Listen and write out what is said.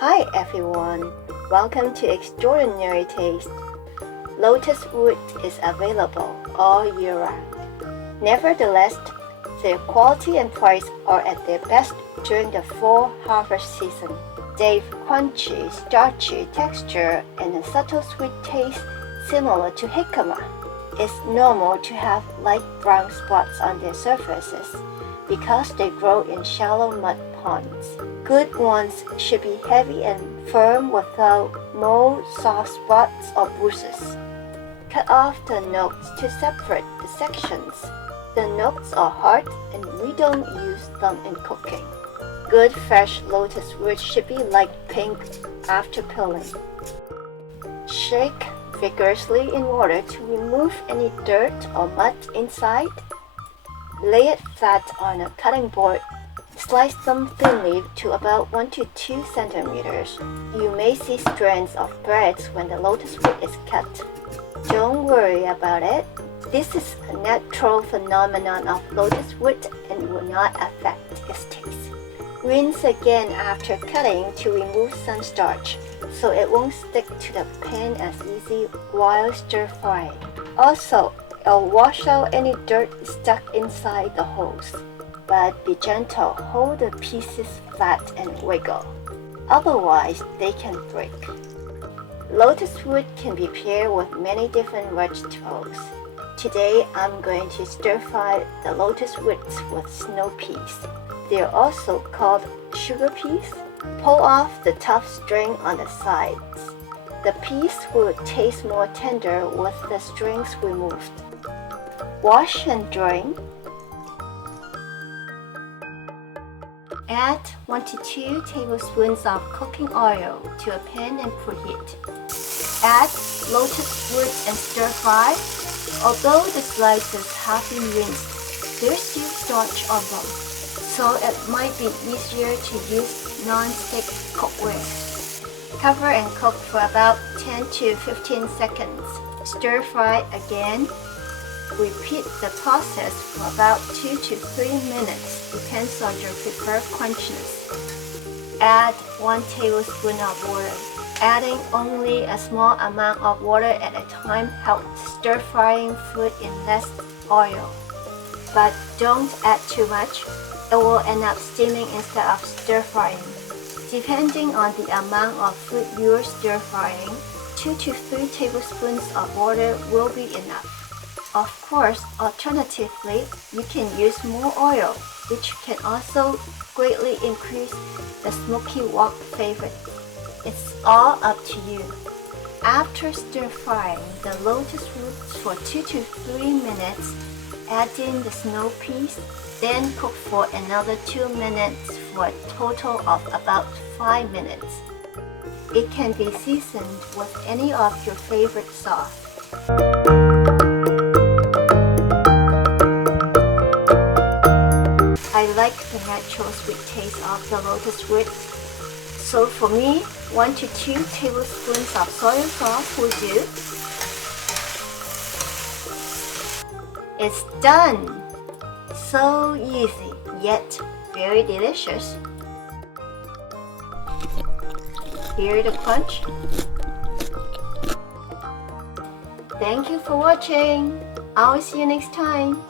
Hi everyone, welcome to Extraordinary Taste. Lotus wood is available all year round. Nevertheless, their quality and price are at their best during the fall harvest season. They've crunchy, starchy texture and a subtle sweet taste similar to jicama. It's normal to have light brown spots on their surfaces because they grow in shallow mud ponds. Good ones should be heavy and firm without mold, soft spots, or bruises. Cut off the nokes to separate the sections. The nokes are hard and we don't use them in cooking. Good fresh lotus wood should be light pink after peeling. Shake vigorously in order to remove any dirt or mud inside. Lay it flat on a cutting board. Slice them thinly to about 1 to 2 centimeters. You may see strands of bread when the lotus wood is cut. Don't worry about it. This is a natural phenomenon of lotus wood and will not affect its taste. Rinse again after cutting to remove some starch, so it won't stick to the pan as easy while stir-frying. Also, it'll wash out any dirt stuck inside the holes. But be gentle, hold the pieces flat and wiggle. Otherwise, they can break. Lotus wood can be paired with many different vegetables. Today, I'm going to stir-fry the lotus woods with snow peas. They're also called sugar peas. Pull off the tough string on the sides. The peas will taste more tender with the strings removed. Wash and drain. Add 1 to 2 tablespoons of cooking oil to a pan and preheat. Add lotus wood and stir-fry. Although the slices have been rinsed, there's still starch on them, so it might be easier to use non-stick cookware. Cover and cook for about 10 to 15 seconds. Stir-fry again. Repeat the process for about 2 to 3 minutes, depends on your preferred crunchiness. Add 1 tablespoon of water. Adding only a small amount of water at a time helps stir-frying food in less oil. But don't add too much, it will end up steaming instead of stir-frying. Depending on the amount of food you're stir-frying, 2 to 3 tablespoons of water will be enough. Of course, alternatively, you can use more oil, which can also greatly increase the smoky wok flavor. It's all up to you. After stir-frying the lotus roots for 2 to 3 minutes, add in the snow peas, then cook for another 2 minutes for a total of about 5 minutes. It can be seasoned with any of your favorite sauce. I like the natural sweet taste of the lotus wood, so for me, 1 to 2 tablespoons of soy sauce will do. It's done! So easy, yet very delicious. Hear the crunch? Thank you for watching. I will see you next time.